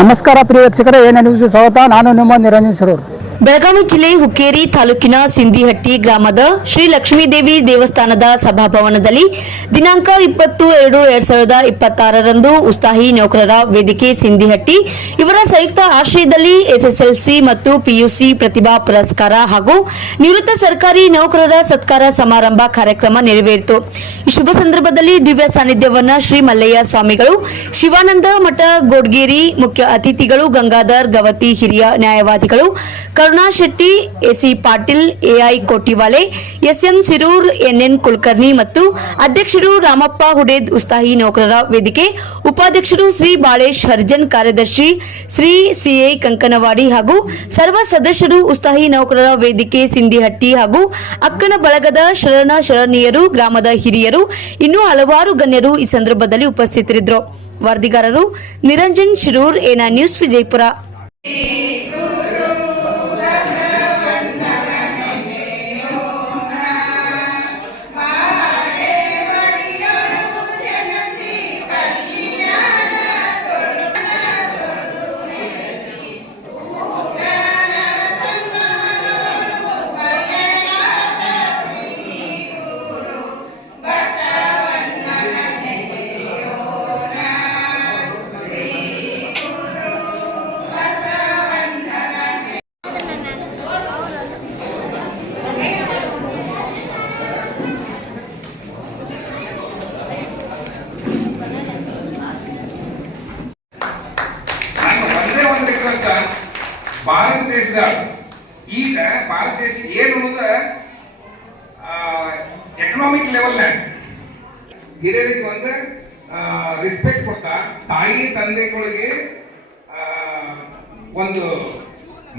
ನಮಸ್ಕಾರ ಪ್ರಿಯ ವೀಕ್ಷಕರೇ, ಏನೇ ನ್ಯೂಸ್ ಸ್ವಾಗತ. ನಾನು ನಿಮ್ಮ ನಿರಂಜನ್ ಸರೂರ್. ಬೆಳಗಾವಿ ಜಿಲ್ಲೆ ಹುಕ್ಕೇರಿ ತಾಲೂಕಿನ ಸಿಂಧಿಹಟ್ಟಿ ಗ್ರಾಮದ ಶ್ರೀ ಲಕ್ಷ್ಮೀದೇವಿ ದೇವಸ್ಥಾನದ ಸಭಾಭವನದಲ್ಲಿ ದಿನಾಂಕ 20/2/2026ರಂದು ಉತ್ಸಾಹಿ ನೌಕರರ ವೇದಿಕೆ ಸಿಂಧಿಹಟ್ಟಿ ಇವರ ಸಂಯುಕ್ತ ಆಶ್ರಯದಲ್ಲಿ ಎಸ್ಎಸ್ಎಲ್ಸಿ ಮತ್ತು ಪಿಯುಸಿ ಪ್ರತಿಭಾ ಪುರಸ್ಕಾರ ಹಾಗೂ ನಿವೃತ್ತ ಸರ್ಕಾರಿ ನೌಕರರ ಸತ್ಕಾರ ಸಮಾರಂಭ ಕಾರ್ಯಕ್ರಮ ನೆರವೇರಿತು. ಈ ಶುಭ ಸಂದರ್ಭದಲ್ಲಿ ದಿವ್ಯ ಸಾನ್ನಿಧ್ಯವನ್ನ ಶ್ರೀ ಮಲ್ಲಯ್ಯ ಸ್ವಾಮಿಗಳು, ಶಿವಾನಂದ ಮಠ ಗೋಡ್ಗೇರಿ ಮುಖ್ಯ ಅತಿಥಿಗಳು, ಗಂಗಾಧರ್ ಗವತಿ ಹಿರಿಯ ನ್ಯಾಯವಾದಿಗಳು, Karuna Shetty, AC Patil, AI Kotiwale, SM Siroor, NN Kulkarni ಮತ್ತು ಅಧ್ಯಕ್ಷರು ರಾಮಪ್ಪ ಹುಡೇದ್ ಉತ್ಸಾಹಿ ನೌಕರರ ವೇದಿಕೆ, ಉಪಾಧ್ಯಕ್ಷರು ಶ್ರೀ ಬಾಳೇಶ್ ಹರ್ಜನ್, ಕಾರ್ಯದರ್ಶಿ ಶ್ರೀ ಸಿಎ ಕಂಕನವಾಡಿ ಹಾಗೂ ಸರ್ವ ಸದಸ್ಯರು ಉತ್ಸಾಹಿ ನೌಕರರ ವೇದಿಕೆ ಸಿಂಧಿಹಟ್ಟಿ ಹಾಗೂ ಅಕ್ಕನ ಬಳಗದ ಶರಣೀಯರು, ಗ್ರಾಮದ ಹಿರಿಯರು, ಇನ್ನೂ ಹಲವಾರು ಗಣ್ಯರು ಈ ಸಂದರ್ಭದಲ್ಲಿ ಉಪಸ್ಥಿತರಿದ್ದರು. ವರದಿಗಾರರು ನಿರಂಜನ್ ಶಿರೂರ್, ಏನ ನ್ಯೂಸ್, ವಿಜಯಪುರ. ಭಾರತ ದೇಶದ ಈಗ ಭಾರತ ದೇಶ ಏನು ಎಕನಾಮಿಕ್ ಲೆವೆಲ್ನಾಗ ಹಿರಿಯರಿಗೆ ಒಂದು ರೆಸ್ಪೆಕ್ಟ್ ಕೊಡ್ತಾ, ತಾಯಿ ತಂದೆಗಳಿಗೆ ಒಂದು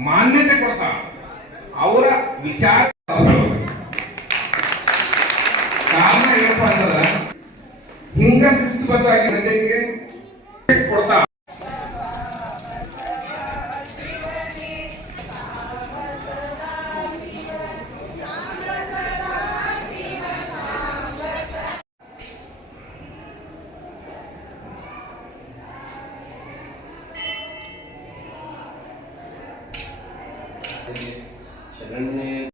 ಮಾನ್ಯತೆ ಕೊಡ್ತಾ, ಅವರ ವಿಚಾರ ಕಾರಣ ಏನಪ್ಪಾ ಅಂತಂದ್ರೆ ಹಿಂಗ ಶಿಸ್ತುಬದ್ಧವಾಗಿ ಜನತೆಗೆ ಕೊಡ್ತಾ ಶರಣ್ಯ